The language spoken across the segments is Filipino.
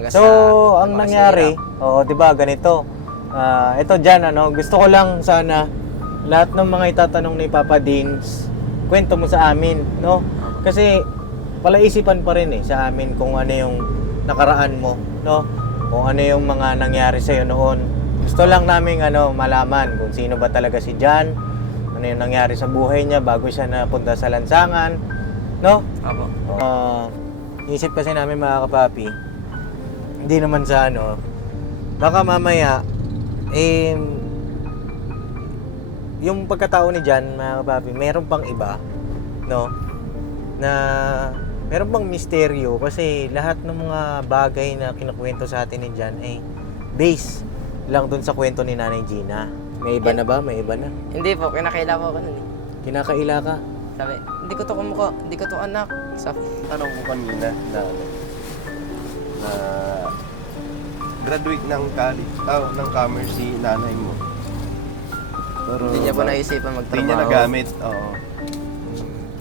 hanggang So, sa ang nangyari, oo, 'di ba, ganito. Ito diyan gusto ko lang sana lahat ng mga itatanong ni Papa Dins, kwento mo sa amin, no? Kasi palaisipan pa rin sa amin kung ano yung nakaraan mo, no? Kung ano yung mga nangyari sa iyo noon. Gusto lang namin malaman kung sino ba talaga si Jan, ano yung nangyari sa buhay niya bago siya napunta sa lansangan, no? Opo. Isip kasi namin mga kapapi, hindi naman sa baka mamaya yung pagkatao ni Jan mga kapapi, meron pang iba, no? Na meron pang misteryo kasi lahat ng mga bagay na kinukwento sa atin ni Jan base lang dun sa kwento ni Nanay Gina. May iba na ba? May iba na? Hindi po, kinakaila po ako nun eh. Kinakaila ka? Sabi, hindi ko to kumukha, hindi ko to anak. Sabi, Tanong ko kanina na graduate ng college, ng commerce si nanay mo. Pero hindi niya po naisipan hindi magtrabaho. niya nagamit. Oo.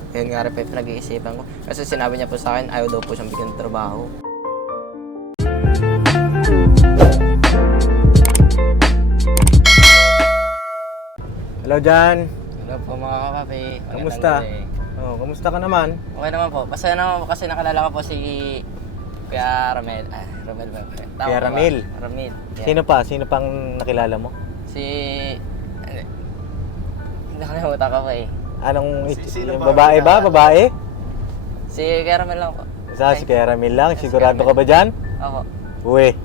Yun nga rin po yung pinag-iisipan ko. Kasi sinabi niya po sa akin, ayaw daw po siyang bigyan ng trabaho. Hello Jan! Hello po mga kapapi. Kamusta? Kamusta ka naman? Okay naman po. Masaya naman po kasi nakalala ko po si Kuya Ramel. Ramel ba? Tama Kuya ba? Ramil? Ramil. Yeah. Sino pa? Sino pang nakilala mo? Si... Nakalimutan ko po eh. Anong Sino yung ba? babae ba? Babae? Si Kuya Ramel lang po. Si Kuya Ramil lang. Si Sigurado Kuya ka ba dyan? Opo. Uwe.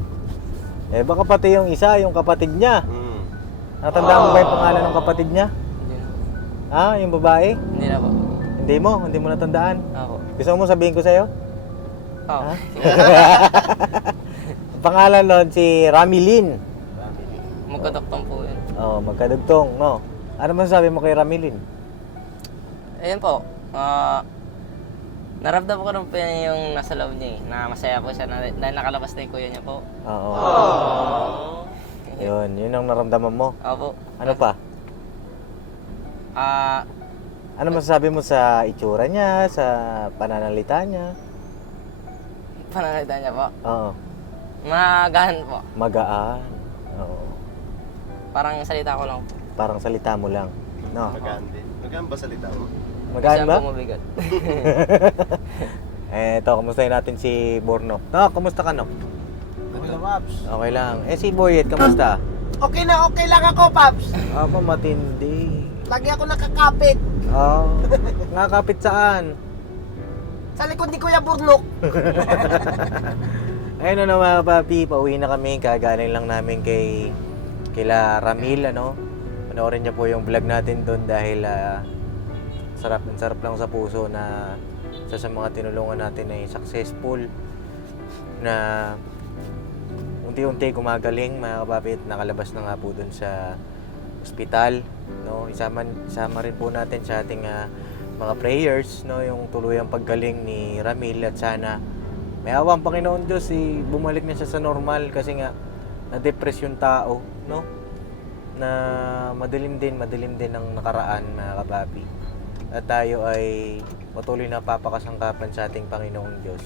Baka pati yung isa, yung kapatid niya. Mm. Natandaan mo ba yung pangalan ng kapatid niya? Hindi na. Yung babae? Hindi na po. Hindi mo natandaan. Opo. Gusto mo sabihin ko sa'yo? Oo. Ang pangalan nun si Ramilin. Magkadoktong po yun. Magkadugtong, no? Ano masasabi mo kay Ramilin? Ayun po. Naramdam ko rin po yung nasa loob niya eh. Na masaya po siya dahil nakalabas na yung kuya niya po. Oo. Yun ang naramdaman mo. Opo. Ano pa? Ano masasabi mo sa itsura niya, sa pananalita niya? Pananalita niya po. Oo. Magahan po. Magaan. Oo. Parang salita ko lang po. Parang salita mo lang. No? Magaan din. Magaan ba salita mo? Magaan ba? Siya po mabigat. Ito, kumustahin natin si Bornok. No, kumusta ka, no? Okay lang, Paps. Okay lang. Si Boyet, kamusta? Okay lang ako, Paps. Matindi. Lagi ako nakakapit. Nakakapit saan? Sa likod ni Kuya Burnok. Ayun na mga papi, pauwi na kami. Kagaling lang namin kila Ramil, Panoorin niyo po yung vlog natin doon dahil sarap lang sa puso na isa sa mga tinulungan natin ay successful na unti-unti gumagaling mga kapapit, nakalabas na nga po doon sa ospital, no? Isama rin po natin sa ating mga prayers, no, yung tuluyang paggaling ni Ramil at sana may awa ang Panginoon Diyos bumalik na siya sa normal kasi nga na-depress yung tao, no? Na madilim din ang nakaraan mga kapapi. At tayo ay patuloy na papakasangkapan sa ating Panginoong Diyos.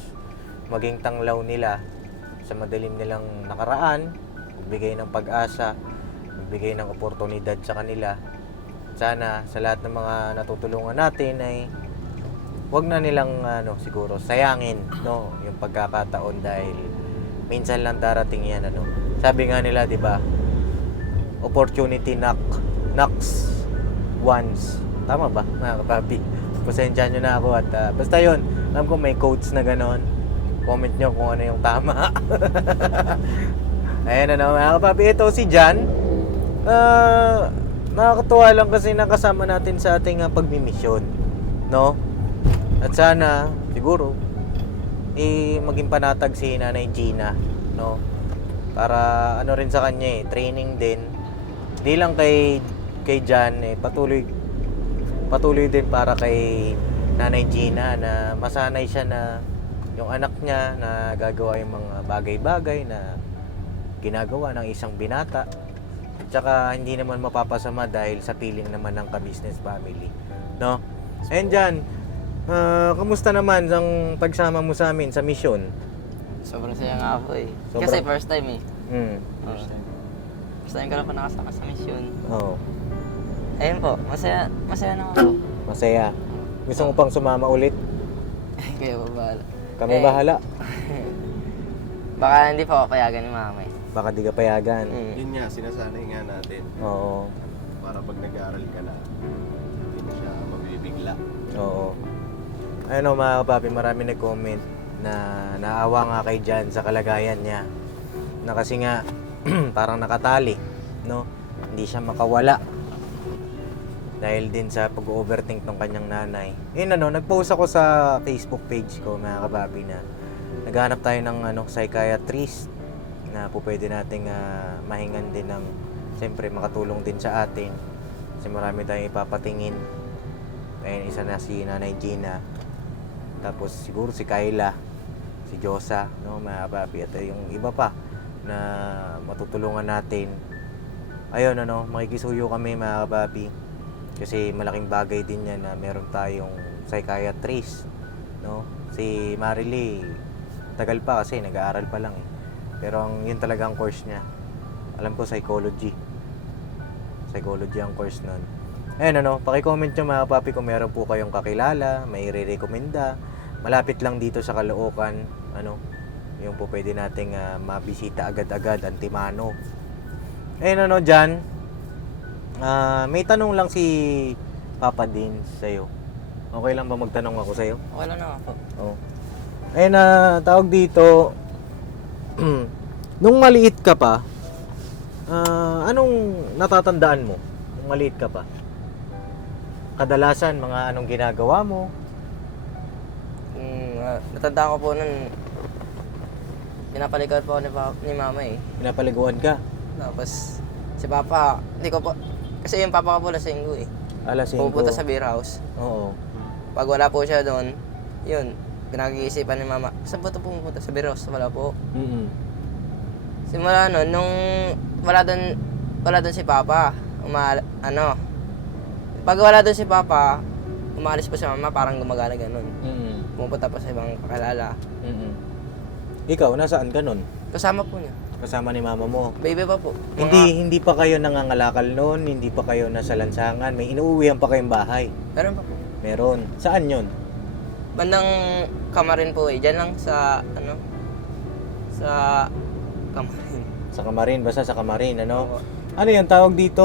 Maging tanglaw nila sa madilim nilang nakaraan, magbigay ng pag-asa, magbigay ng oportunidad sa kanila. Sana sa lahat ng mga natutulungan natin ay wag na nilang siguro sayangin, no, yung pagkakataon dahil minsan lang darating yan, Sabi nga nila, 'di ba? Opportunity knocks once. Tama ba, mga kapapi? Pasensyahan nyo na ako at basta yun, alam ko may quotes na ganon. Comment nyo kung ano yung tama. Ayan na mga kapapi. Ito si Jan. Nakakatuwa lang kasi nakasama natin sa ating pagmimisyon, no? At sana, siguro, maging panatag si Nanay Gina, no? Para rin sa kanya training din. Di lang kay Jan patuloy din para kay Nanay Gina na masanay siya na yung anak niya na gagawa yung mga bagay-bagay na ginagawa ng isang binata. At saka hindi naman mapapasama dahil sa piling naman ng ka-business family, no? And Jan, kamusta naman ang pagsama mo sa amin sa misyon? Sobrang saya nga po eh. Sobrang- Kasi first time eh. First time. First time ko lang po nakasaka sa mission. Oo. Ayun po, masaya na ako. Masaya. Gusto mo pang sumama ulit? Kayo pa bahala. Kami Eh. bahala. Baka hindi po ako payagan ni mama eh. Baka di ka payagan. Yun nga, sinasanay nga natin. Oo. Para pag nag-aaral ka na, hindi na siya mabibigla. Oo. Ayun o mga kapapi, marami nag-comment na naawa nga kay Jan sa kalagayan niya. Na kasi nga, parang nakatali, no? Hindi siya makawala. Dahil din sa pag-overthink ng kanyang nanay. Nag-post ako sa Facebook page ko mga kapapi na naghahanap tayo ng psychiatrist na po pwede nating mahingan din ng siyempre makatulong din sa atin kasi marami tayong ipapatingin. Ayun, isa na si Nanay Gina, tapos siguro si Kayla, si Josa, no, mga kapapi, at yung iba pa na matutulungan natin. Ayun, makikisuyo kami mga kapapi kasi malaking bagay din yan na meron tayong psychiatrist, no. Si Marily tagal pa kasi nag-aaral pa lang eh. Pero yun talaga ang course niya. Alam ko psychology ang course nun. Ayun, paki-comment nyo mga papi kung meron po kayong kakilala, may i-recommenda. Malapit lang dito sa Caloocan, yung po pwede nating mabisita agad-agad, Antimano. Ayun, Jan, may tanong lang si Papa din sa'yo. Okay lang ba magtanong ako sa'yo? Okay lang naman po. Oo. Ayun, tawag dito, nung maliit ka pa, anong natatandaan mo nung maliit ka pa? Kadalasan, mga anong ginagawa mo? Natanda ko po nun, pinapaligaw po ako ni mama eh. Pinapaliguan ka? Tapos, si Papa, hindi ko po, kasi yung Papa ko po lasinggo eh. Alas 5. Pupunta sa beer house. Oo. Pag wala po siya doon, yun, pinag-iisipan ni mama, saan po ito pumunta sa beer house? Wala po. Simula nun, nung wala doon si Papa, pag wala doon si Papa, umalis po si mama, parang gumagana ganun. Pumupunta pa sa ibang kakilala. Ikaw, nasaan ka nun? Kasama po niya. Kasama ni mama mo? Baby pa po. Hindi pa kayo nangangalakal noon, hindi pa kayo nasa lansangan, may inuuwihan pa kayong bahay? Meron pa po. Meron. Saan yon? Bandang Kamarin po eh. Diyan lang sa, sa Kamarin. Sa Kamarin, basta sa Kamarin, Opo. Ano yung tawag dito,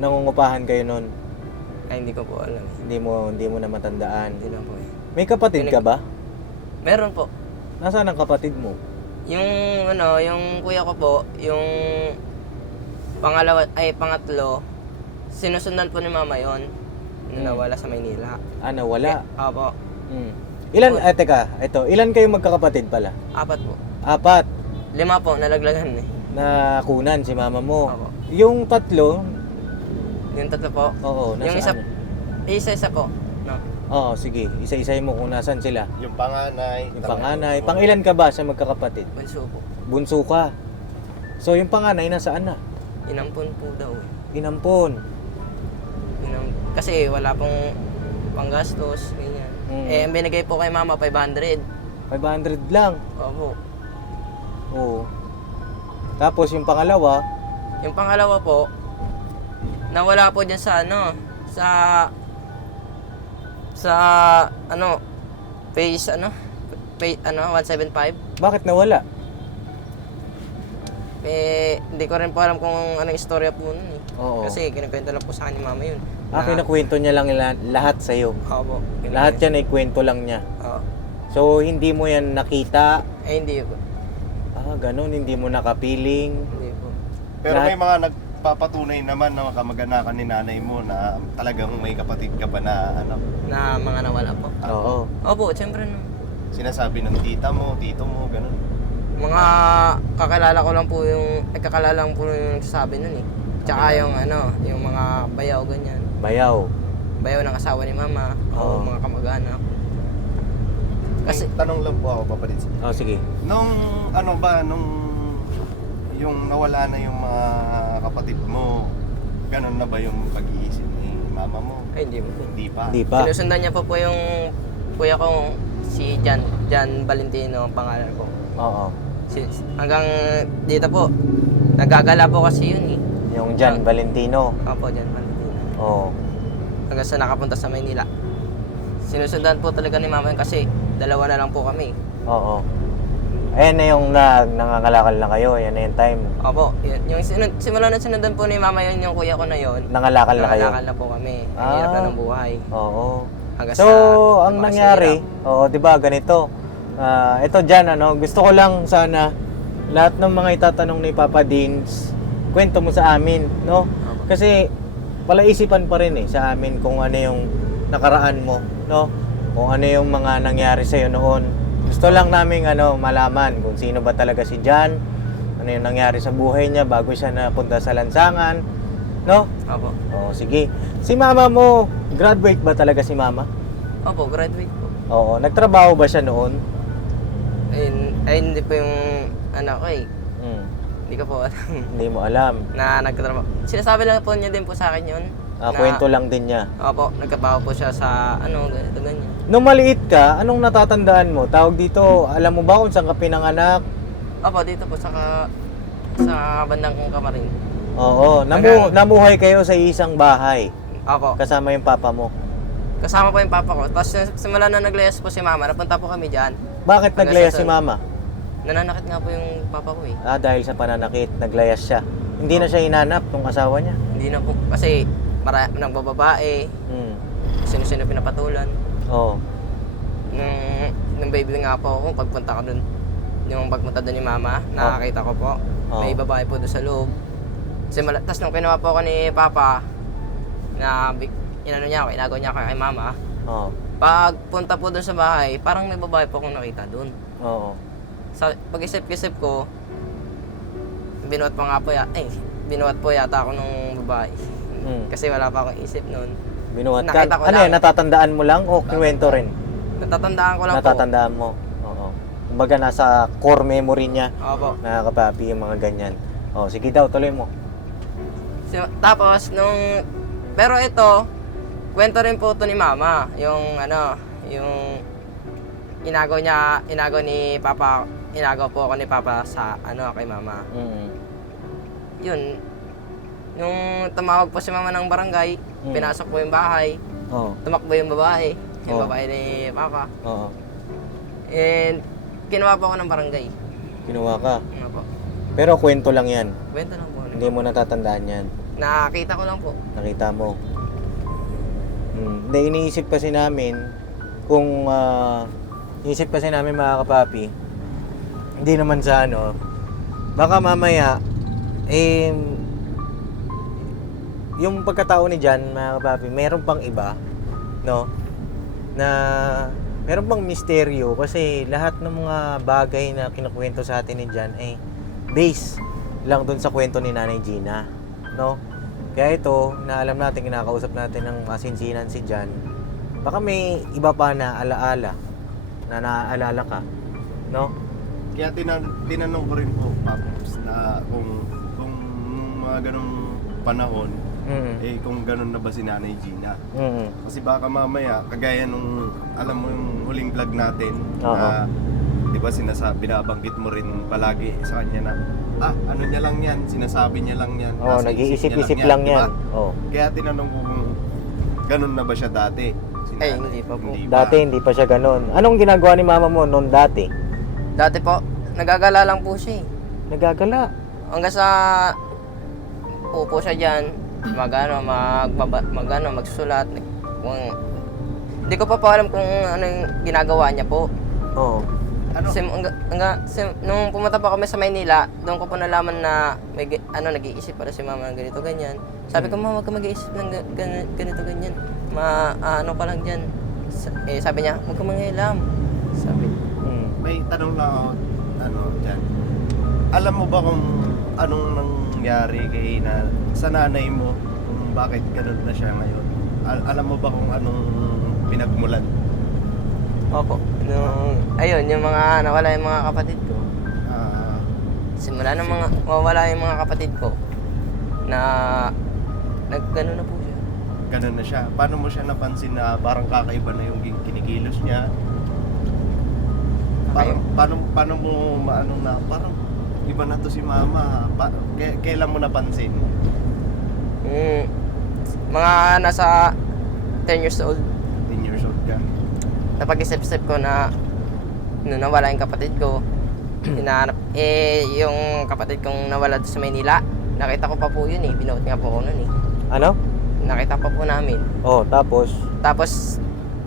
nangungupahan kayo noon? Ay, hindi ko po alam eh. Hindi mo na matandaan. Hindi lang po eh. May kapatid ka ba? Meron po. Nasaan ang kapatid mo? Yung yung kuya ko po, yung pangatlo, sinusundan po ni mama yon. Nawala sa Maynila. Nawala. Opo. Ilan, ilan kayo magkakapatid pala? 4 po. 4 5 po, nalaglagan eh. na kunan si mama mo. Opo. Yung 3, Yung 3 po. oo, Yung isa, nasaan? isa po. No. Oo, sige. Isa-isay mo kung nasan sila. Yung panganay. Yung panganay. Pangilan ka ba sa magkakapatid? Bunso po. Bunso ka. So, yung panganay nasaan na? Inampun po daw eh. Inampon. Kasi wala pong panggastos, ganyan. Eh, ang binigay po kay mama, 500. 500 lang. Opo. Oo. Tapos yung pangalawa, Yung pangalawa po, nawala po dyan sa phase 175. bakit nawala? Eh, hindi ko rin po alam kung anong istorya po nun eh. Oo. Kasi kinikwento lang po sa akin ni mama yun. Kinakwento niya lang lahat sa'yo. Opo. Lahat yan ay kwento lang niya. Oo. So, hindi mo yan nakita. Hindi po. Ganun. Hindi mo nakapiling. Hindi po. Pero may mga nagpapatunay naman na kamag-anakan ni nanay mo na talagang may kapatid ka ba na Na mga nawala po. Oo. Opo, siyempre no. sinasabi ng tita mo, tito mo, ganun. Mga kakilala ko lang po yung nagsasabi nun eh. Tsaka yung mga bayaw ganyan. Bayaw. Bayaw ng asawa ni mama o Oo. mga kamag-anak. Kasi Tanong lang po ako, papalit. Sige. Nung yung nawala na yung mga kapatid mo, ganun na ba yung pag-iisip ni mama mo? ay hindi po. Hindi pa. Hindi pa. Sinusundan niya po yung kuya ko, si Jan Valentino ang pangalan ko. Oo. Hanggang dito po, nagagala po kasi yun eh. Yung Jan Valentino. Opo, dyan, Valentina. Oo. Hanggang sa nakapunta sa Maynila. Sinusundan po talaga ni mama yun kasi dalawa na lang po kami. Oo. Ayan na yung nangangalakal na kayo. Ayan na yung time. Opo, yung simula na sinundan po ni mama yun, yung kuya ko na yun. Nangalakal na kayo. Nangalakal na po kami. Ang Ah. hirap na ng buhay. Oo. Hanggang So, sa ang lumaki sa nangyari, hirap. oo, 'di ba, ganito. Ito diyan gusto ko lang sana lahat ng mga itatanong ni Papa Dins, kwento mo sa amin, no? Kasi palaisipan pa rin sa amin kung ano yung nakaraan mo, no? Kung ano yung mga nangyari sa noon. Gusto lang namin malaman kung sino ba talaga si Jan, ano yung nangyari sa buhay niya bago siya napunta sa lansangan, no? Opo. Oh, sige. Si mama mo, graduate ba talaga si mama? Opo, graduate po. Oo, nagtrabaho ba siya noon? Ay, hindi po yung anak ko eh. Hindi ko po alam Hindi mo alam. na nagtatrabaho. Sinasabi lang po niya din po sa akin yun. na- Kwento lang din niya. Opo, nagtrabaho po siya sa ganito, ganyan. Nung maliit ka, anong natatandaan mo? Tawag dito, alam mo ba kung saan ka pinanganak? Opo, dito po sa bandang kong kamarin. Oo, Taga- namuhay kayo sa isang bahay Opo, kasama yung papa mo. kasama po yung papa ko. Tapos simula na naglayas po si mama, napunta po kami dyan. Bakit Hanggang naglayas sa- si mama? Nananakit nga po yung papa ko eh. Dahil sa pananakit, naglayas siya. Hindi na siya hinanap nung asawa niya. Hindi na po, kasi nang bababae, Hmm. sino-sino pinapatulan. Oo. Nung baby nga po ako, pagpunta ko dun, yung pagpunta dun ni mama, nakakita ko po, may babae po doon sa loob. Tapos nung kinuha po ako ni papa, inagaw niya ako kay mama, Oo. pagpunta po doon sa bahay, parang may babae po akong nakita doon. Oo. Pag-isip-isip ko, binuhat po yata ako nung babae. Kasi wala pa akong isip noon. Binuhat ka. Nakita ko Ano lang. yan, natatandaan mo lang o kinuwento rin? Natatandaan ko lang Natatandaan mo. Oo. Kumbaga nasa core memory niya, po. Opo. nakakapapi yung mga ganyan. Sige daw, tuloy mo. Tapos pero ito, kwento rin po ito ni mama, yung inagaw ni papa, inagaw po ako ni papa sa kay mama. Yun, yung tumawag po si mama ng barangay, pinasok po yung bahay, Oo. tumakbo yung babae, yung Oh. babae ni papa. Oo. And kinuha po ako ng barangay. Kinuha ka. Ano po? Pero kwento lang yan. Kwento lang po. Hindi mo natatandaan yan. Nakita ko lang po. Nakita mo. Hindi, iniisip kasi namin kung mga kapapi, hindi naman sa baka mamaya yung pagkatao ni Jan, mga kapapi, meron pang iba, no? Na meron pang misteryo kasi lahat ng mga bagay na kinukwento sa atin ni Jan ay base lang dun sa kwento ni Nanay Gina, no? Kaya ito, na alam natin, kinakausap natin ng masinsinan si Jan, baka may iba pa na alaala na naaalala ka, no? Kaya tinanong ko rin po, Paps, na kung mga ganong panahon, kung ganon na ba si Nanay Gina. Kasi baka mamaya, kagaya nung, alam mo yung huling vlog natin, na, di ba binabanggit mo rin palagi sa kanya na, ano niya lang yan, sinasabi niya lang yan. nasa Nag-iisip-isip niya lang diba? yan. Kaya tinanong ko kung ganon na ba siya dati. Si Ay, Nanay. hindi pa po. Dati hindi pa siya ganun. Anong ginagawa ni mama mo noon dati? Dati po, nagagala lang po siya eh. Nagagala. Hanggang sa upo siya dyan, magsusulat. Hindi ko pa alam kung ano yung ginagawa niya po. Oo. Nung pumunta pa kami sa Maynila, doon ko po nalaman na may nag-iisip pala si mama ng ganito ganyan. Sabi ko, mama, huwag ka mag-iisip ng ganito ganyan. Ano ka lang dyan. Sabi niya, huwag ka mangialam. Sabi. May tanong lang ako, dyan. Alam mo ba kung anong nangyari sa nanay mo, kung bakit ganun na siya ngayon? Alam mo ba kung anong pinagmulan? Opo. Ayun, yung mga nawala yung mga kapatid ko. Simula nang mawala yung mga kapatid ko na naggano na po siya. Ganun na siya. Paano mo siya napansin na parang kakaiba na yung kinikilos niya? Paano mo maano na, parang iba na to si mama. Kailan mo napansin? Mga nasa 10 years old, 10 years old ka. napag-isip-isip ko na nung nawala yung kapatid ko, hinahanap, yung kapatid kong nawala sa Maynila, nakita ko pa po yun eh, binuot nga po ko nun eh. Ano? Nakita pa po namin. Oh, tapos? Tapos,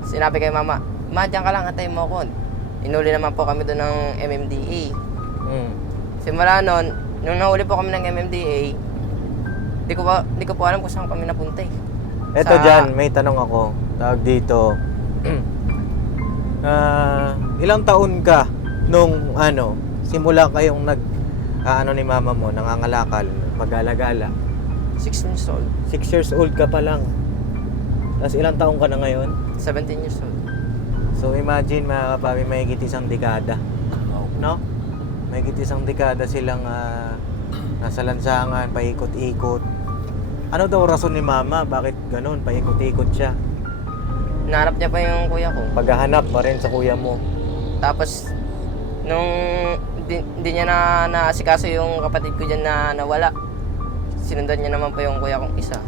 sinabi kay mama, ma, diyan ka lang, antayin mo ako. Inuli naman po kami doon ng MMDA. Simula nun, nung nahuli po kami ng MMDA, di ko po alam kung saan kami napunta eh. Eto dyan, may tanong ako. Tawag dito. Ilang taon ka nung simula kayong ni mama mo, nangangalakal, pag-alagala? 16 years old. 6 years old ka pa lang. Tapos ilang taon ka na ngayon? 17 years old. So imagine mga kapapi, may higit isang dekada. No? May higit isang dekada silang nasa lansangan, paikot-ikot. Ano daw rason ni mama? Bakit ganun? Paikot-ikot siya. Nahanap niya pa yung kuya ko. Paghahanap pa rin sa kuya mo. Tapos, nung hindi niya naasikaso yung kapatid ko dyan na nawala, sinundan niya naman pa yung kuya kong isa.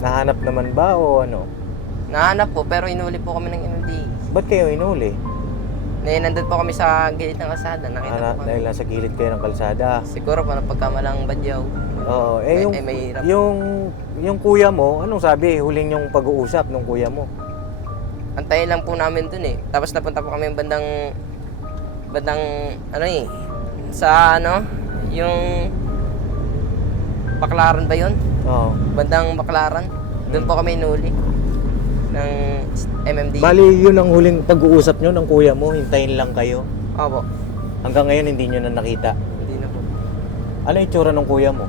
Nahanap naman ba o ano? Nahanap po, pero inuli po kami ng MMDA. Ba't kayo inuli? Nandun po kami sa gilid ng kalsada. Nakita po kami. Dahil nasa gilid kayo ng kalsada. Siguro pa pagkamalang badyaw. Oo, Mahirap. yung kuya mo, anong sabi? Huling yung pag-uusap ng kuya mo? Antayin lang po namin dun eh. Tapos napunta po kami yung bandang sa yung Baklaran ba yun? Oo. Bandang Baklaran. Doon po kami inuli ng MMDA. Bali, yun ang huling pag-uusap nyo ng kuya mo, hintayin lang kayo. Opo. Hanggang ngayon hindi nyo na nakita. Hindi na po. Ano yung itsura ng kuya mo?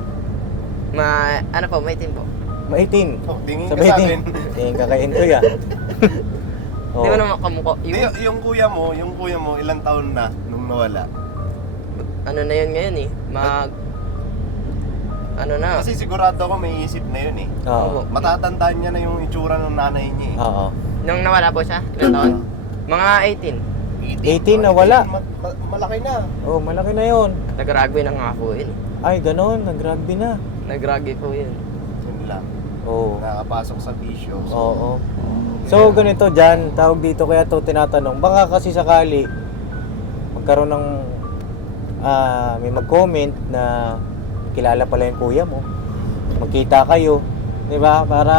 Maitim po. Maitim. Oh, tingin ka Sabi, sa akin. tingin ka kay Intoy ah. Hindi mo naman kamukha. Yung kuya mo, ilang taon na nung nawala? Ano na yun ngayon eh. Kasi sigurado ako may isip na yun eh. Oo. Matatandaan niya na yung itsura ng nanay niya eh. Oo. Nung nawala po siya, ilang taon? Mga 18 na wala. Malaki na. Oh, malaki na yun. 18. Nag-rugby na nga po yun. Ay, ganon. Nag-rugby na. Nag-rugby po yun. Yun lang. Oo. Nakapasok sa bisyo. Oo. So, ganito dyan, tawag dito kaya to tinatanong. Baka kasi sakali, magkaroon ng, may mag-comment na kilala pala yung kuya mo. Magkita kayo. Diba? Para,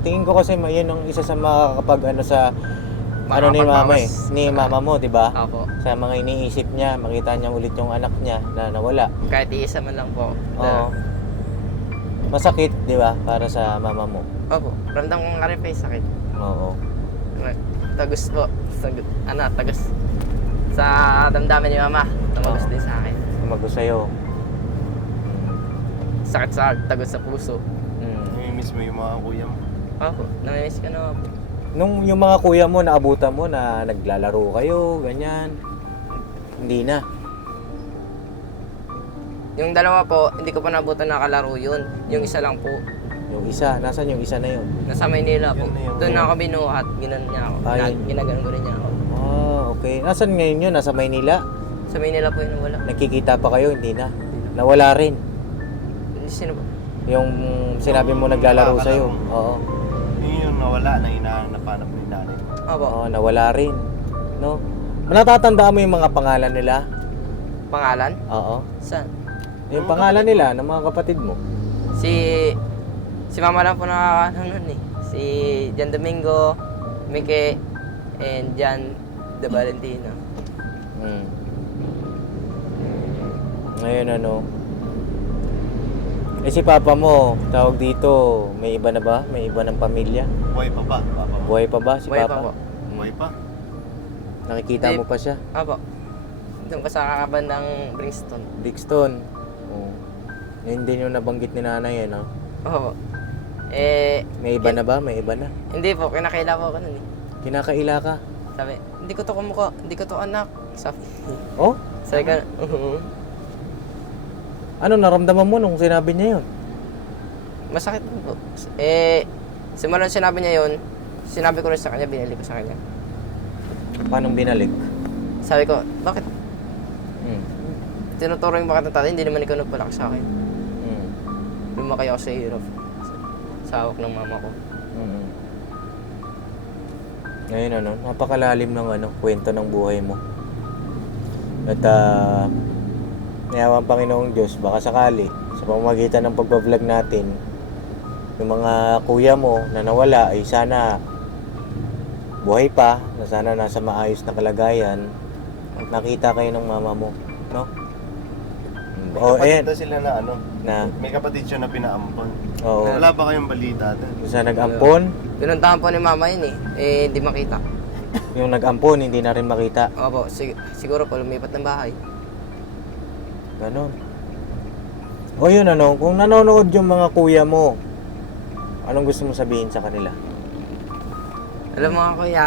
tingin ko kasi yun ang isa sa makakapag sa ni mama eh. Ni mama mo, diba? Opo. Sa mga iniisip niya, makita niya ulit yung anak niya na nawala. Kahit isa man lang po. Oo. Masakit, di ba? Para sa mama mo. Opo. Ramdam kong nga rin pa yung sakit. Oo. Tagus po. Tagus. Sa damdamin ni mama. Tumagos din sa akin. Tumagos sa'yo. Sakit sa tagus sa puso. Namimiss mo yung mga kuya mo. Opo. Namimiss ka na po. Nung yung mga kuya mo, naabutan mo na naglalaro kayo, ganyan. Hindi na. Yung dalawa po, hindi ko pa nabutan nakalaro yun. Yung isa lang po. Yung isa, nasan yung isa na yun? Nasa Maynila po. Yun na yun. Doon na ako binuhat. Ginan niya ako. Ayun. Ginaganon ko rin niya ako. Okay. Nasan ngayon yun? Nasa Maynila? Sa Maynila po yun wala. Nakikita pa kayo? Hindi na. Nawala rin. Sino po? Yung sinabi mo naglalaro sa'yo. Oo. Yun yung nawala na hinahanap ni nanay mo. Opo. Oo, nawala rin. No? Natatandaan mo yung mga pangalan nila? Pangalan? Oo. Saan? Yung pangalan nila ng mga kapatid mo? Si mama lang po nakakano nun eh. Si Jan Domingo, Mike, and Jan De Valentino. Ngayon si papa mo, tawag dito, may iba na ba? May iba ng pamilya? Buhay pa ba? Papa mo? Buhay pa ba si Buhay papa? pa po. Buhay pa? Nakikita mo pa siya? Opo. Doon pa sa kakabandang Brixton. Brixton. Oo. Yun din yung nabanggit ni nanay, no? Opo. May iba na ba? May iba na? Hindi po, kinakaila po ako nun eh. Kinakaila ka? Sabi, hindi ko to kumukha, hindi ko to anak. Sabi, Oh? sabi ka, Ano naramdaman mo nung sinabi niya yun? masakit po. Simula sinabi niya yun, sinabi ko rin sa kanya, binili ko sa kanya. Paano binalik? Sabi ko, bakit? Mm. Tinuturing bakit ng tatay, hindi naman ikaw nagpalaki sa akin. Mm. Lumaki ako sa hirap. Sa hawak ng mama ko. Mm. Ngayon ano, napakalalim ng kwento ng buhay mo. At nayawa ang Panginoong Diyos, baka sakali, sa pamamagitan ng pagbablog natin, yung mga kuya mo na nawala ay sana buhay pa, na sana nasa maayos na kalagayan, at nakita kayo ng mama mo, no? May Oh, kapatid ayan. daw sila na ano, Na, may kapatid siya na pinaampon. oo. Wala ba kayong balita doon? Yung sa nag-ampon, Pinuntahan po ni mama yun hindi makita. yung nag-ampon, hindi na rin makita. Opo, siguro po lumipat ng bahay. Ganon. O yun kung nanonood yung mga kuya mo, anong gusto mo sabihin sa kanila? Alam mga kuya,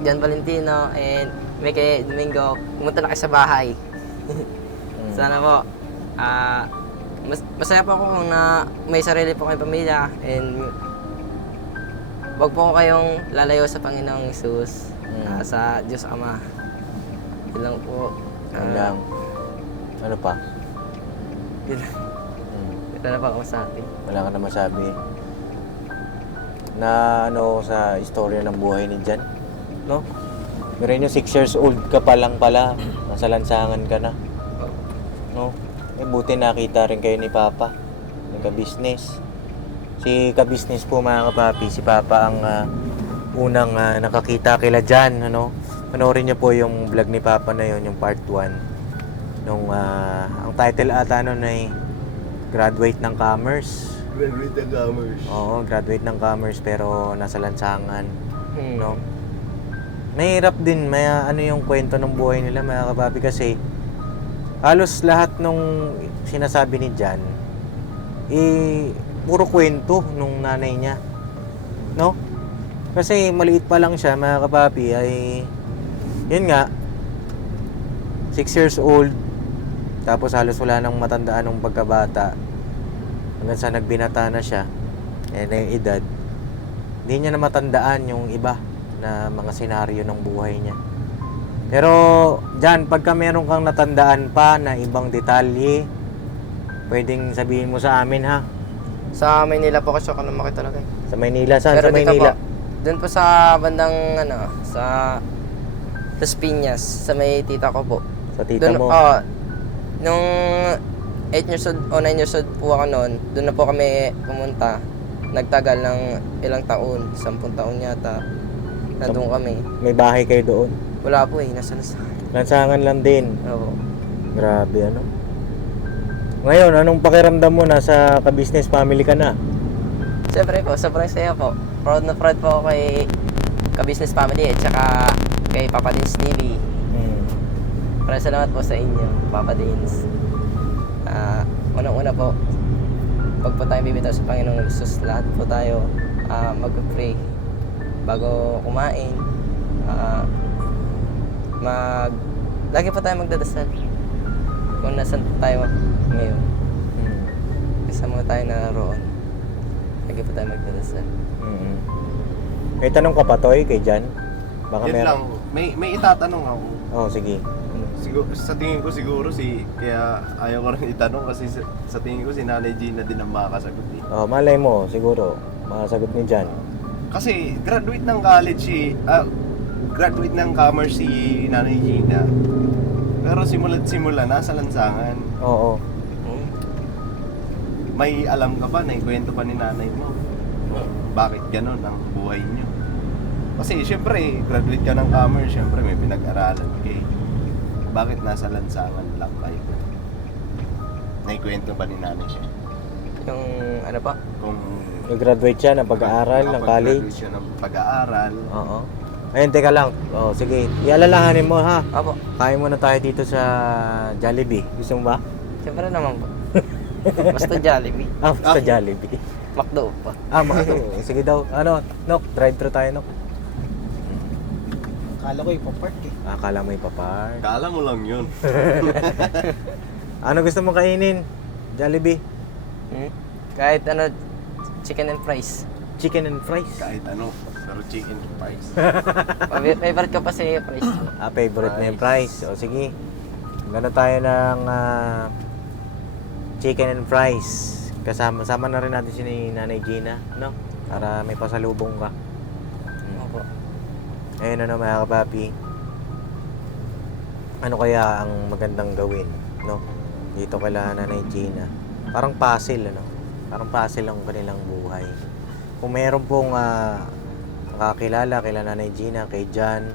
Jan Valentino and Mike Domingo, pumunta na kayo sa bahay. Sana po, masaya po ako kung na may sarili po kayong pamilya and wag po kayong lalayo sa Panginoong Hesus, sa Diyos Ama. Yun lang po. Ano lang? Ano pa? Yun lang po ako sa atin. Wala ka na masabi. Na sa istorya ng buhay ni Jan, no? Pero yun 6 years old ka pa lang pala, nasa lansangan ka na, no? Buti nakita rin kayo ni Papa, nagka-business. Si ka-business po mga kapapi, si Papa ang unang nakakita kila Jan, Panoorin niyo po yung vlog ni Papa na yun, yung part 1. Nung ang title ata nun ay Graduate ng Commerce. Graduate ng Commerce. Oo, graduate ng Commerce pero nasa lansangan, no? Mahirap din, yung kwento ng buhay nila mga kapapi kasi halos lahat nung sinasabi ni Jan puro kwento nung nanay niya, no? Kasi maliit pa lang siya mga kapapi ay yun nga 6 years old, tapos halos wala nang matandaan ng pagkabata hanggang sa nagbinata na siya na yung edad, hindi niya na matandaan yung iba na mga senaryo ng buhay niya. Pero Jan, pagka meron kang natandaan pa na ibang detalye, pwedeng sabihin mo sa amin, ha? Sa Maynila po kasi ako lumaki talaga. Sa Maynila, saan sa Pero dito Maynila? po, doon po sa bandang sa Las Piñas, sa may tita ko po. Sa tita mo? Nung 8 years old o 9 years old po ako noon, doon na po kami pumunta. Nagtagal ng ilang taon, 10 taon yata. Nandun kami. May bahay kayo doon? Wala po nasa Lansangan lang din. Oo. Grabe, Ngayon, anong pakiramdam mo? Nasa ka-business family ka na? Siyempre po, sobrang saya po. Proud na proud po ako kay ka-business family at saka kay Papa Dins TV. Maraming salamat po sa inyo, Papa Dins. Unang-una po, pag po tayo bibitaw sa Panginoong Jesus, lahat po tayo mag-pray bago kumain. Lagi po tayo magdadasal. Kung nasan tayo ngayon, kasama tayo naroon, lagi po tayo magdadasal. May tanong ka pa, Toy, kay Jan? Baka Yun lang, may itatanong ako. Oo, sige. Siguro, sa tingin ko siguro kaya ayaw ko rin itanong kasi sa tingin ko si Nanay Gina din ang makakasagot Oh, malay mo, siguro, makasagot ni Jan. Kasi graduate ng college graduate ng commerce si Nanay Gina. Pero simula't simula nasa lansangan. Oo. May alam ka ba na ikwento pa ni nanay mo? Bakit ganon ang buhay niyo? Kasi syempre, graduate ka ng commerce, syempre may pinag-aralan kayo. Bakit nasa lansangan lang kayo? Naikwento ba ni nanay siya? Yung ano pa? Kung Nag-graduate siya ng pag-aaral, ng college. nakapag-graduate siya ng pag-aaral. Oo. Ayun, teka lang. Oh, sige. Ialalahanin mo, ha? Apo, Kain muna tayo dito sa Jollibee. Gusto mo ba? siyempre naman po. Basta Jollibee. Sa Jollibee. McDo pa. Sige daw. Nok, drive-thru tayo, Nok. Kala ko ipapark Akala mo ipapark. Kala mo lang yun. Ano gusto mo kainin? Jollibee? Kahit chicken and fries. Chicken and fries? Kahit ano. Pero chicken fries. Favorite ko pa si Price. Favorite na yung price. O sige. Gano'n tayo ng chicken and fries. Kasama na rin natin si Nanay Gina, no? Para may pasalubong ka. Opo. Ayun na mga kapapi. Ano kaya ang magandang gawin, no? Dito kala Nanay Gina. Parang puzzle, ano? Parang puzzle ang kanilang buhay. Kung meron pong nakakilala kay Nanay Gina, kay John,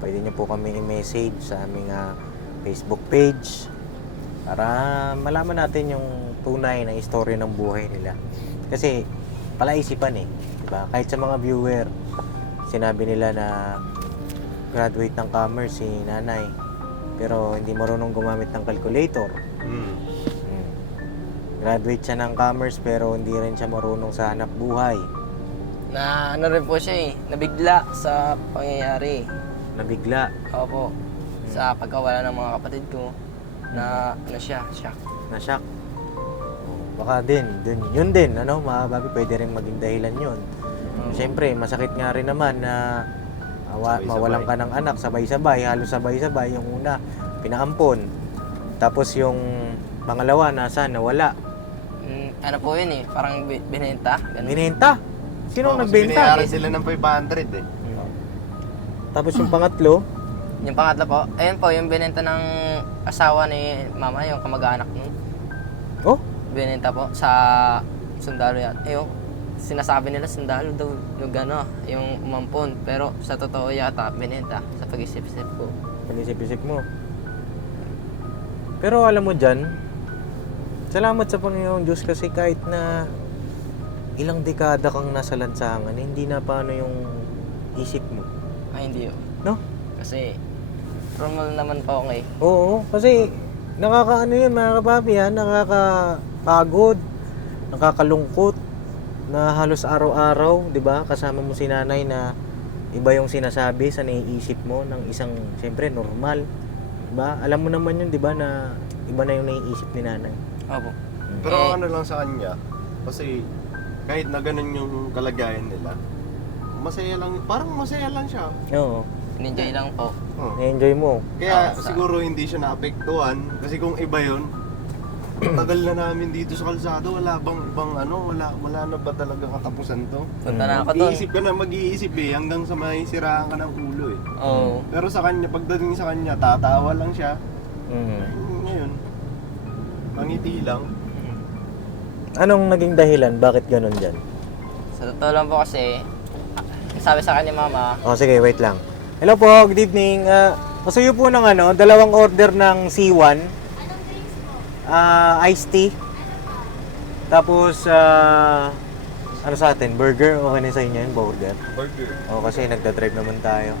pwede niyo po kami i-message sa aming Facebook page para malaman natin yung tunay na istorya ng buhay nila. Kasi palaisipan eh, diba? Kahit sa mga viewer, sinabi nila na graduate ng commerce si Nanay, pero hindi marunong gumamit ng calculator. Graduate siya ng commerce pero hindi rin siya marunong sa hanap buhay. Na ano rin po siya nabigla sa pangyayari. Nabigla. Opo. Sa pagkawala ng mga kapatid ko na shock. Na-shock. Baka yun din, ano, mga babi, pwede rin maging dahilan yun. Siyempre, masakit nga rin naman na mawalan ka ng anak, sabay-sabay, halos sabay-sabay. Yung una, pinaampon. Tapos yung pangalawa, nawala. Ano po yun parang binenta. Ganun. Binenta? Sino Kasi nagbenta? binayaran sila ng 500 eh. Tapos yung pangatlo, Yung pangatlo po, ayun po, yung binenta ng asawa ni mama, yung kamag-anak nun. oh, Binenta po sa sundalo yan. Sinasabi nila sundalo daw yung yung umampon. Pero sa totoo yata, binenta sa pag-isip-isip ko. panisip-isip mo. Pero alam mo dyan, salamat sa Panginoon Diyos kasi kahit na ilang dekada kang nasa lansangan, hindi na paano yung isip mo. Ay, hindi yun. No? Kasi, normal naman po ako Oo, kasi nakakaano yun mga kapapi ha, nakakapagod, nakakalungkot, na halos araw-araw, di ba? Kasama mo si nanay na iba yung sinasabi sa naiisip mo ng isang, siyempre, normal. Di ba? Alam mo naman yun, di ba, na iba na yung naiisip ni nanay. Opo. Pero ano lang sa kanya, kasi kahit na ganun yung kalagayan nila, masaya lang, parang masaya lang siya. Oo, In-enjoy lang po. na-enjoy mo. Kaya sa- siguro hindi siya naapektuhan, kasi kung iba yun, tagal na namin dito sa kalsado, wala bang ibang wala na ba talaga katapusan to? Punta na ako doon. Mag-iisip ka na, mag-iisip hanggang sa may siraan ka ng ulo eh. Oo. Pero sa kanya, pagdating sa kanya, tatawa lang siya. Mhm. Ngayon, mangiti lang. Anong naging dahilan? Bakit ganun dyan? Sa totoo lang po kasi, sabi sa kanya mama, O sige, wait lang. Hello po, good evening. Pasuyo po ng dalawang order ng C1. Iced tea. Tapos, ano sa atin? Burger? Okay na sa inyo yung burger? Burger. O, kasi nagda-drive naman tayo.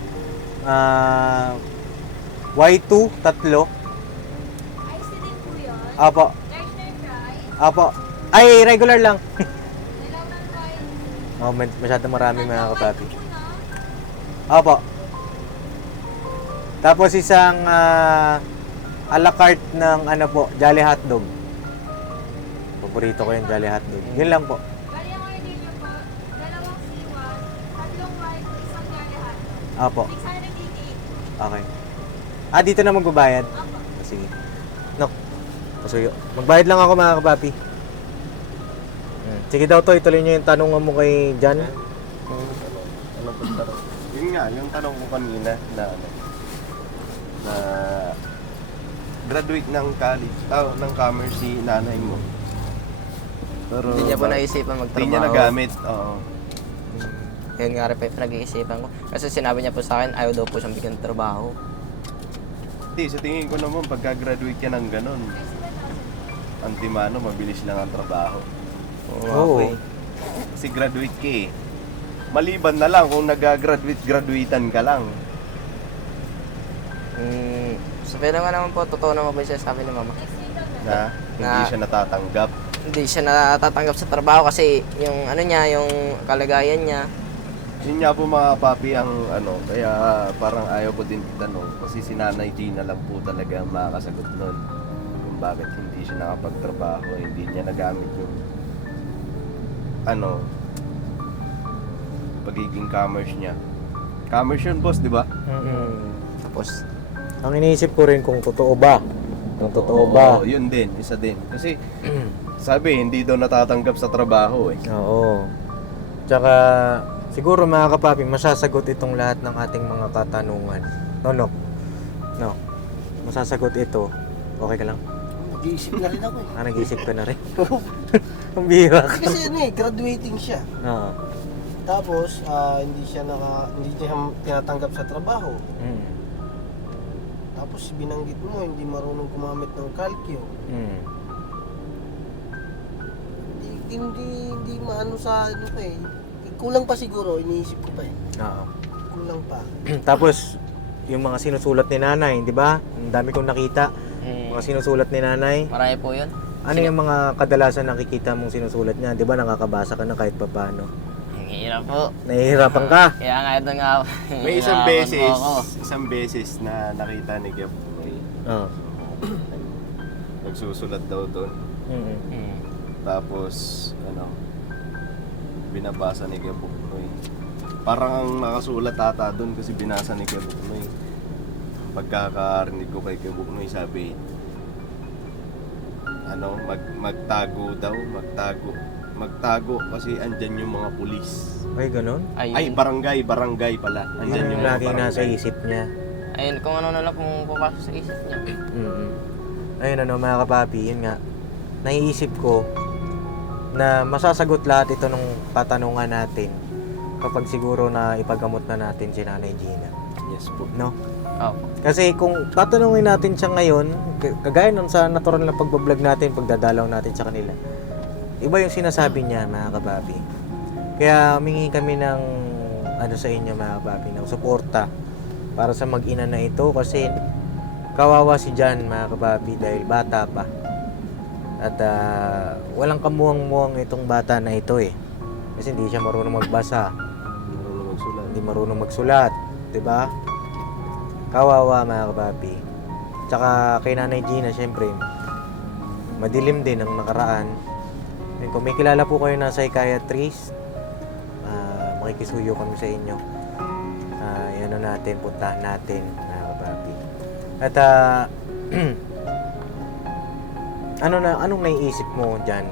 Y2, tatlo. Ice tea din po yun. Apo. Large na yung fries. Apo. Ay, regular lang. Dalaw ng fries. Masyado marami mga kapapi. White po, no? Apo. Tapos isang a la carte ng Jolly Hotdog. Paborito ko yung Jolly Hotdog. Yun lang po. Bali ang order niyo po, dalawang C1, tatlong white, isang Jolly hotdog. Apo. 688. Okay. Dito na magbabayad? Opo. Sige. No. Pasuyo. Magbayad lang ako mga kapapi. Sige daw to, ituloy nyo yung tanong mo kay Jan. Ano ba tanong? Yun nga, yung tanong ko kanina na graduate ng college, ng commerce si nanay mo. Pero hindi niya po naisipan hindi magtrabaho. niya nagamit. Oo. Yun nga rin po yung pinag-iisipan ko. Kasi sinabi niya po sa akin, ayaw daw po siyang bigyan ng trabaho. Hindi, sa tingin ko naman pagka-graduate ka ng ganun, ang timano, mabilis lang ang trabaho. Oo. Kasi graduate ka eh. Maliban na lang kung graduatean ka lang. So, pero nga naman po, totoo naman po yung sabi ni mama. Na hindi Na- siya natatanggap. Hindi siya natatanggap sa trabaho kasi yung yung kalagayan niya. Yun nga po mga papi ang kaya parang ayaw ko din tanong kasi si Nanay Gina lang po talaga ang makakasagot nun kung bakit hindi siya nakapagtrabaho, hindi niya nagamit yung pagiging commerce niya. Commerce yun, boss, di ba? Tapos, Ang iniisip ko rin kung totoo ba. Kung totoo ba. Oo, yun din, isa din. Kasi, sabi, hindi daw natatanggap sa trabaho eh. Oo. Tsaka, siguro mga kapapi, masasagot itong lahat ng ating mga katanungan. No. Masasagot ito. Okay ka lang? Nag-iisip na rin ako eh. Nag-iisip ka na rin. Ang bihira ka. Kasi ano eh, graduating siya. Oo. Tapos, hindi siya tinatanggap sa trabaho. Tapos binanggit mo, hindi marunong gumamit ng calcio. Hindi maano sa ano pa eh. Kulang pa siguro, iniisip ko pa eh. Oo. Kulang pa. Tapos, yung mga sinusulat ni nanay, di ba? Ang dami kong nakita. Mga sinusulat ni nanay. marami po yun. Ano yung mga kadalasan nakikita mong sinusulat niya? Di ba nakakabasa ka na kahit papaano? Ang hirap po. Nahihirapan ka. Kaya nga ito nga, May hihirapan isang beses na nakita ni Gap, Oo. nagsusulat daw doon. Tapos, binabasa ni Gap Buknoy. Parang ang nakasulat ata doon kasi binasa ni Gap Buknoy. Pagkakarinig ko kay Gap Buknoy, sabi, magtago kasi andyan yung mga pulis. Ay, ganun? Ay, barangay pala. Andyan yung mga laging nasa barangay. isip niya. Ayun, kung ano na lang kung papasok sa isip niya. Ayun mga kapapi, yun nga. Naiisip ko na masasagot lahat ito ng katanungan natin kapag siguro na ipagamot na natin si Nanay Gina. Yes po. No? Opo. Kasi kung tatanungin natin siya ngayon, kagaya nun sa natural na pagbablog natin, pagdadalaw natin sa kanila, iba yung sinasabi niya mga kapapi. Kaya humingi kami ng sa inyo mga kapapi, ng suporta para sa mag-ina na ito kasi kawawa si Jan mga kapapi dahil bata pa. At walang kamuwang-muwang itong bata na ito eh. Kasi hindi siya marunong magbasa, hindi marunong magsulat, 'di ba? Kawawa mga kapapi. Tsaka kay Nanay Gina syempre madilim din ang nakaraan. And kung may kilala po kayo na psychiatrist, makikisuyo kami sa inyo. Puntahan natin mga kapapi. At anong naiisip mo dyan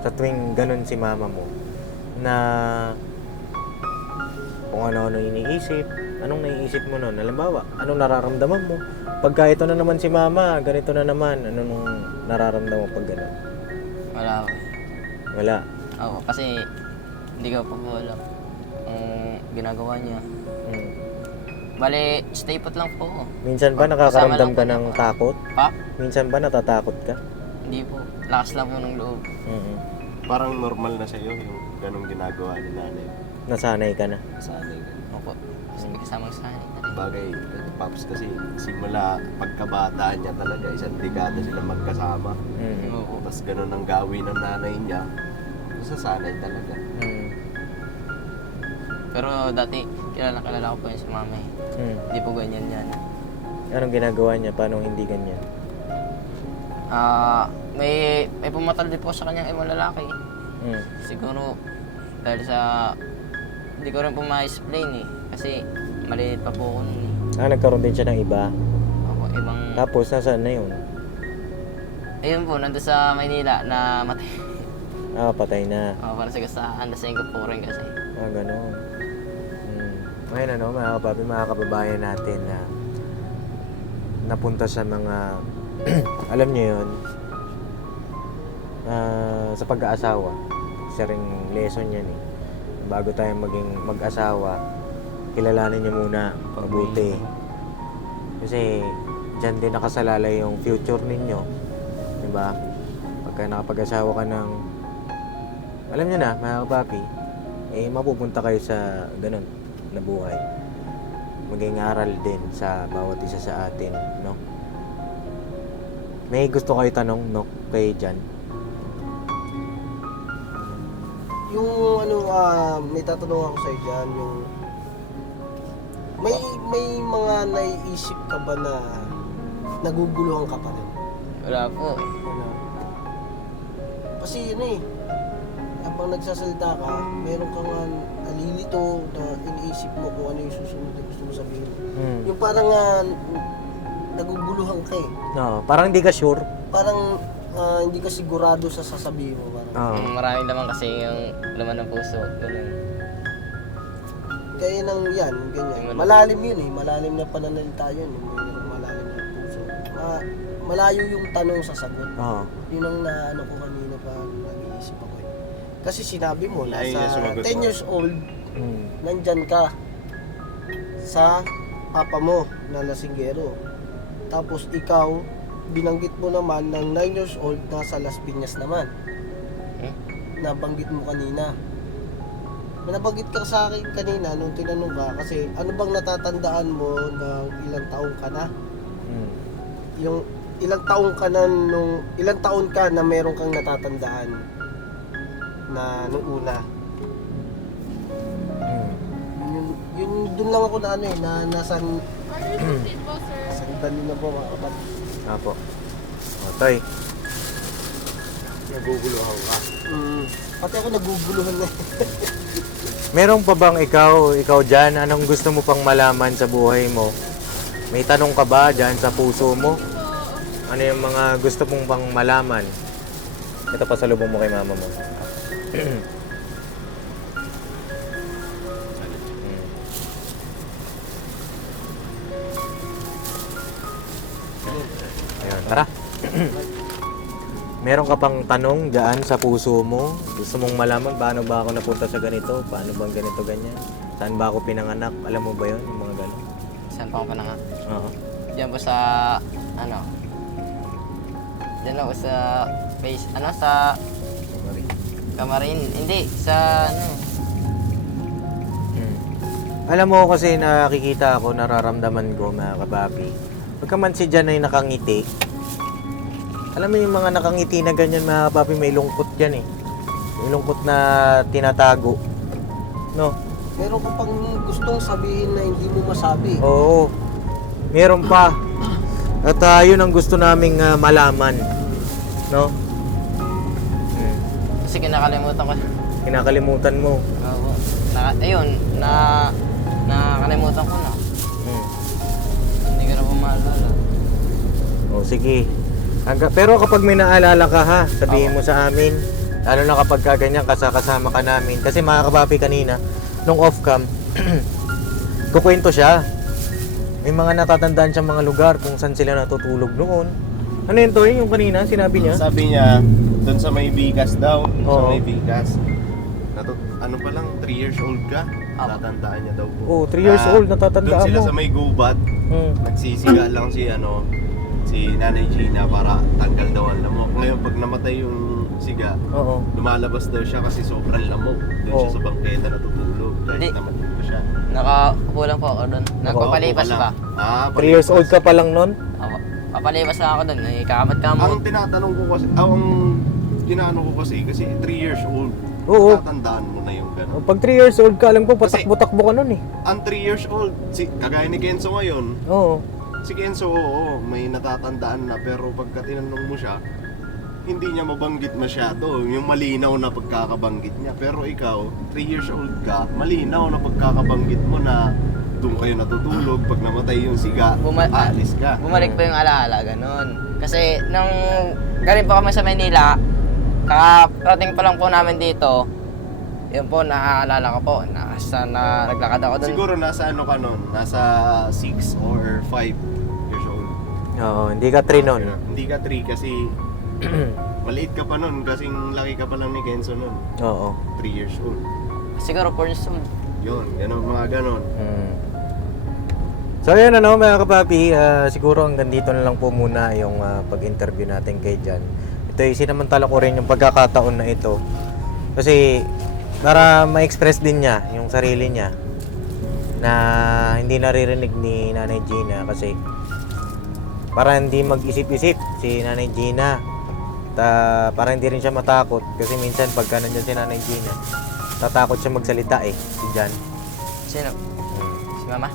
sa tuwing ganun si mama mo na kung ano-ano iniisip, anong naiisip mo nun? Halimbawa, anong nararamdaman mo? Pagka ito na naman si mama, ganito na naman, anong nararamdaman mo pag gano'n? Wala po. Wala. Oo, kasi hindi ko pa po alam ang ginagawa niya. Bale, stay put lang po ako. Minsan ba Kasama nakakaramdam lang ka po ng ako. takot? Pa? Minsan ba natatakot ka? Hindi po. Lakas lang po ng loob. Parang normal na sa'yo yung ganong ginagawa ni nanay. Nasanay ka na. Sanay. Opo. Kasi may kasamang sanay na rin. Bagay, Paps, kasi simula pagkabata niya talaga, isang dekada sila magkasama. Oo. Tapos ganun ang gawin ng nanay niya, masasanay talaga. Pero dati, kilala ko po yun sa mama eh. Hindi po ganyan yan. Anong ginagawa niya? Paano hindi ganyan? May pumatal din po sa kanyang ibang lalaki. Siguro, dahil sa... Hindi ko rin po ma-explain eh. Kasi maliit pa po ako nun eh. Nagkaroon din siya ng iba. Ako, ibang... Tapos, nasaan na yun? Ayun po, nandun sa Maynila na matay. Patay na. Parang sa gasaan, lasing ko po rin kasi. Gano'n. Ngayon mga kapapi, mga kababayan natin na napunta sa mga alam niyo yun sa pag-aasawa, isa ring lesson yan eh. Bago tayo maging mag-asawa, kilalanin niyo muna mabuti kasi dyan din nakasalalay yung future ninyo, diba? Pagka nakapag-asawa ka ng alam niyo na mga kapapi, mapupunta kayo sa ganun na buhay. Maging aral din sa bawat isa sa atin, no? May gusto kayo tanong, no, kay Jan? Yung may tatanong ako sa dyan, yung may mga naiisip ka ba na naguguluhan ka pa rin? Wala po. Kasi habang nagsasalita ka, meron kang nalilito na iniisip mo kung ano yung susunod na gusto mo sabihin. Yung parang naguguluhan ka eh. No, parang hindi ka sure. Parang hindi ka sigurado sa sasabihin mo. Parang. Maraming naman kasi yung laman ng puso. Ganun. Kaya nang yan, ganyan. Malalim yun eh. Malalim na pananalita yun. Mayroong malalim na puso. Malayo yung tanong sa sagot. Yun ang naano ko kanina pa nag-iisip ako eh. Kasi sinabi mo, Ay, nasa sumagot 10 mo. years old, nandyan ka sa papa mo na lasinggero. Tapos ikaw, binanggit mo naman ng 9 years old nasa Las Piñas naman. Nabanggit mo kanina. Nabanggit ka sa akin kanina nung tinanong ka kasi ano bang natatandaan mo ng ilang taon ka na? Yung ilang taon ka na nung ilang taon ka na meron kang natatandaan na nung una. Yun doon lang ako na ano eh na nasan Understood po, sir. sandali na po mga kapatid. Apo. Toy. Naguguluhan ka. Pati ako naguguluhan na. Meron pa bang ikaw dyan, anong gusto mo pang malaman sa buhay mo? May tanong ka ba dyan sa puso mo? Ano yung mga gusto mong pang malaman? Ito pa salubong mo kay mama mo. Ayan, tara. Meron ka pang tanong dyan sa puso mo? Gusto mong malaman paano ba ako napunta sa ganito? Paano bang ganito, ganyan? Saan ba ako pinanganak? Alam mo ba yun? Yung mga gano'n? Saan pa ako pa na nga? Oo. Diyan po sa, ano, diyan ako sa face, ano, sa Kamarin. Hindi, sa, ano, Alam mo kasi nakikita ako, nararamdaman ko mga kapapi. Pagka man si Jan ay nakangiti, alam mo yung mga nakangiti na ganyan mga kapapi, may lungkot yan eh. May lungkot na tinatago. No? Meron ka pang gustong sabihin na hindi mo masabi. Oo. Meron pa. At yun ang gusto naming malaman. No? kasi kinakalimutan ko. Kinakalimutan mo. Oo. Nakakalimutan ko na. Hindi ko na po maalala. O sige. Pero kapag may naalala ka ha, sabihin mo sa amin. Lalo na kapag kaganyan, kasama ka namin. Kasi mga kapapi kanina, nung off-cam, kukwento siya. May mga natatandaan siyang mga lugar kung saan sila natutulog noon. Ano yun to? Yung kanina, sinabi niya? Sabi niya, doon sa may bigas daw. Sa Oo. may bigas. Ano pa lang, 3 years old ka. Apo. Natatandaan niya daw po. Oo, 3 years old, natatandaan Doon sila mo. sa may gubat. Nagsisiga lang si Nanay Gina para tanggal daw ang lamok. Ngayon pag namatay yung siga, Oo. lumalabas daw siya kasi sobrang lamok. Doon siya Oo. sa bangketa natutulog. Hindi. Kahit namatay pa siya. Nakaupo lang po ako doon. Nagpapalipas Opo pa. Ah, 3 years old ka pa lang nun? Ako. Papalipas lang ako doon. Kakamat ka mo. Ang tinatanong ko kasi, ang ginaano ko kasi 3 years old. Oo. Tatandaan mo na yung gano'n. Pag 3 years old ka, alam ko, Kasi- patakbo-takbo ka nun eh. Ang 3 years old, kagaya ni Kenzo ngayon, Oo. si Kenzo, oo, may natatandaan na pero pagka tinanong mo siya, hindi niya mabanggit masyado yung malinaw na pagkakabanggit niya. Pero ikaw, 3 years old ka, malinaw na pagkakabanggit mo na doon kayo natutulog, pag namatay yung siga, aalis ka. Bumalik pa yung alaala, ganun. Kasi nung galing pa kami sa Manila, kakarating pa lang po namin dito, yun po, naaalala ko po, naglakad ako doon. Siguro nasa ano ka nun? Nasa 6 or 5 years old. Oo, hindi ka 3 nun. Hindi ka 3 kasi maliit ka pa nun, kasing laki ka pa lang ni Kenzo nun. Oo. 3 years old. Siguro 4 years old. Yun, ganun, mga ganun. So yun mga kapapi, siguro hanggang dito na lang po muna yung pag-interview natin kay Jan. Ito yung sinamantala ko rin yung pagkakataon na ito. Kasi para ma-express din niya yung sarili niya na hindi naririnig ni Nanay Gina kasi para hindi mag-isip-isip si Nanay Gina. Para hindi rin siya matakot kasi minsan pagka nandiyan si Nanay Gina, tatakot siya magsalita si Jan. Sino? Si Mama?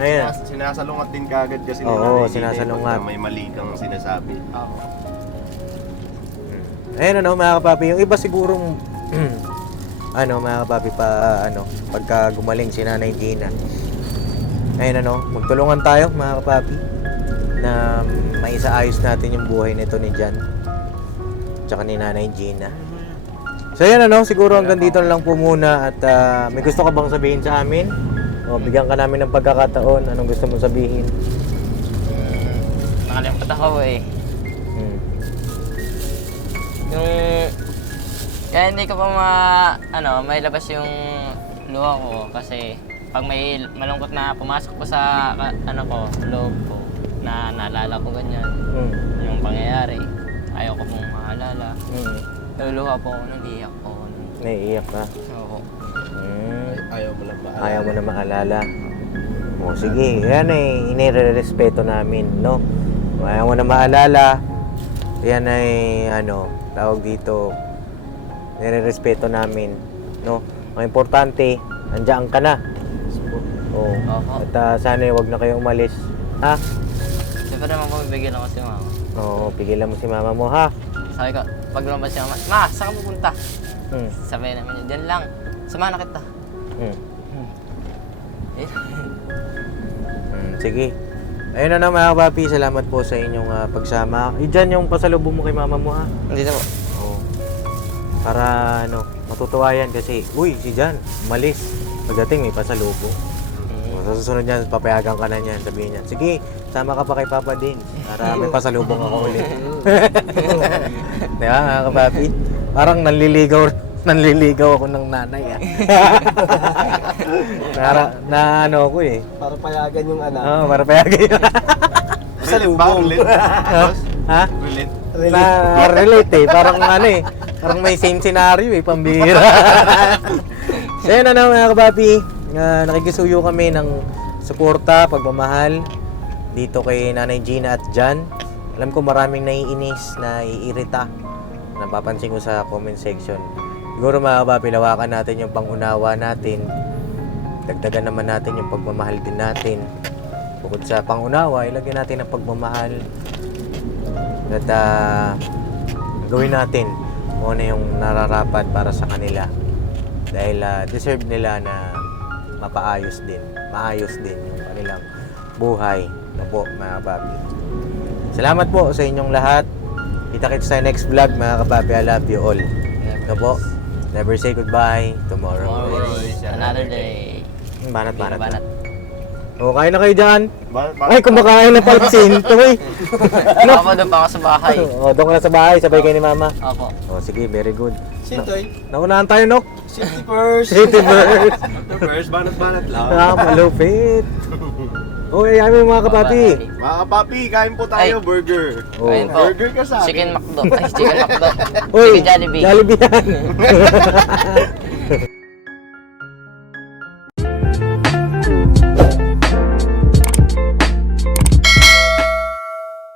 Ayan. Sinasalungat din kagad kasi Oo, nila, sinasalungat. pagka may mali kang sinasabi. Oo. Ayun ano mga kapapi, yung iba sigurong ano mga kapapi pagka gumaling si Nanay Gina. Ayun ano, magtulungan tayo mga kapapi na maisaayos natin yung buhay nito ni Jan tsaka ni Nanay Gina. So yan ano, siguro hanggang dito na lang po muna at may gusto ka bang sabihin sa amin? O bigyan ka namin ng pagkakataon, anong gusto mong sabihin? Nakalimutan ako eh. Yung... Kaya hindi ko pa may labas yung luha ko kasi pag may malungkot na pumasok po sa loob ko na naalala ko ganyan, yung pangyayari, ayaw ko pong maalala. Naluluha po ako, nag-iiyak po ako. Naiiyak ka? Oo. Ayaw mo lang maalala. Ayaw mo na maalala. O sige, yan ay inirerespeto namin, no? Ayaw mo na maalala. Yan ay tawag dito, nirerespeto namin, no? Ang importante, andiyan ka na. Oo. Opo. At sana wag na kayo umalis. Ha? Siyempre naman po, bibigyan ako si mama. Oo, pigilan mo si mama mo, ha? Sabi ko, pag lumabas siya, Ma, saan ka pupunta? Hmm. Sabi namin niya, diyan lang. Samahan na kita. Hmm. Eh, Sige. Ayun na mga kapapi, salamat po sa inyong pagsama. Diyan yung pasalubong mo kay mama mo, ha? Dito po. Oo. Para matutuwa yan kasi, uy, si Jan, umalis. Pagdating may pasalubong. Sa susunod niyan, papayagan ka na niyan, sabihin niyan, sige, sama ka pa kay Papa din para may pasalubong ako ulit. Di ba, mga kapapi? Parang nanliligaw ako ng nanay, ako eh. Para payagan yung anak. Oo, para payagan yun. Salubong. Ha? Relate. Relate eh. Parang parang may same scenario eh, pambihira. So yun mga kapapi, nakikisuyo kami ng suporta, pagmamahal dito kay Nanay Gina at Jan. Alam ko maraming naiinis, naiirita, napapansin ko sa comment section. Siguro mga kapapi, lawakan natin yung pangunawa natin, dagdagan naman natin yung pagmamahal din natin. Bukod sa pangunawa, ilagyan natin ang pagmamahal at gawin natin kung ano yung nararapat para sa kanila dahil deserve nila na maayos din yung kanilang buhay na po mga kapapi. Salamat po sa inyong lahat. Kita-kits tayo next vlog mga kapapi. I love you all. Ito po, never say goodbye. Tomorrow is Another day. banat. Banat. O, kain na kayo dyan. Bakit? Ay, kumakain na pala si Sinto eh. Ako doon pa ako sa bahay. O, doon ka na sa bahay, sabay kayo ni Mama. Opo. O, sige, very good. Sintoy, Naunahan tayo, no? safety first. City first. First, banat-banat lang. Malupit. O, ayaw mo mga kapapi. Mga kapapi, kain po tayo, Ay. burger. Oh. Kain po. Burger ka sa akin. Chicken McDo. Ay, Chicken McDo. Uy, Chicken Jollibee. Jollibee yan.